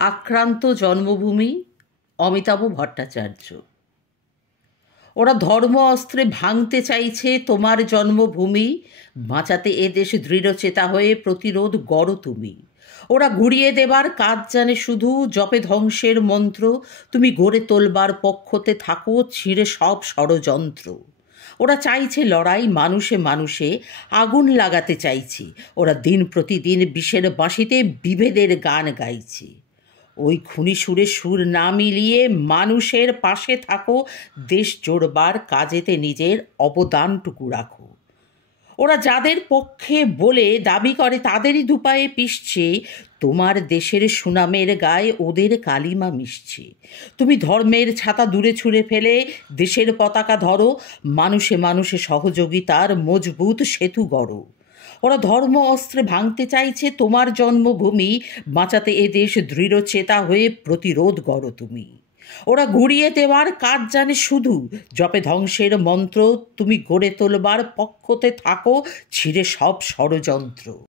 আক্রান্ত জন্মভূমি অমিতাভ ভট্টাচার্য। ওরা ধর্ম অস্ত্রে ভাঙতে চাইছে তোমার জন্মভূমি, বাঁচাতে এদেশ দৃঢ়চেতা হয়ে প্রতিরোধ গড়ো তুমি। ওরা ঘুরিয়ে দেবার কাজ জানে শুধু, জপে ধ্বংসের মন্ত্র, তুমি গড়ে তোলবার পক্ষতে থাকো ছিঁড়ে সব ষড়যন্ত্র। ওরা চাইছে লড়াই মানুষে মানুষে, আগুন লাগাতে চাইছে। ওরা দিন প্রতিদিন বিষের বাঁশিতে বিভেদের গান গাইছে। ওই খুনি সুরে সুর না মিলিয়ে মানুষের পাশে থাকো, দেশ জোড়বার কাজেতে নিজের অবদানটুকু রাখো। ওরা যাদের পক্ষে বলে দাবি করে তাদেরই দুপায়ে পিষছে, তোমার দেশের সুনামের গায়ে ওদের কালিমা মিশছে। তুমি ধর্মের ছাতা দূরে ছুঁড়ে ফেলে দেশের পতাকা ধরো, মানুষে মানুষে সহযোগিতার মজবুত সেতু গড়ো। ওরা ধর্ম অস্ত্রে ভাঙতে চাইছে তোমার জন্মভূমি, বাঁচাতে এ দেশ দৃঢ়চেতা হয়ে প্রতিরোধ গড়ো তুমি। ওরা ঘুরিয়ে দেওয়ার কাজ জানে শুধু, জপে ধ্বংসের মন্ত্র, তুমি গড়ে তোলবার পক্ষতে থাকো ছিঁড়ে সব ষড়যন্ত্র।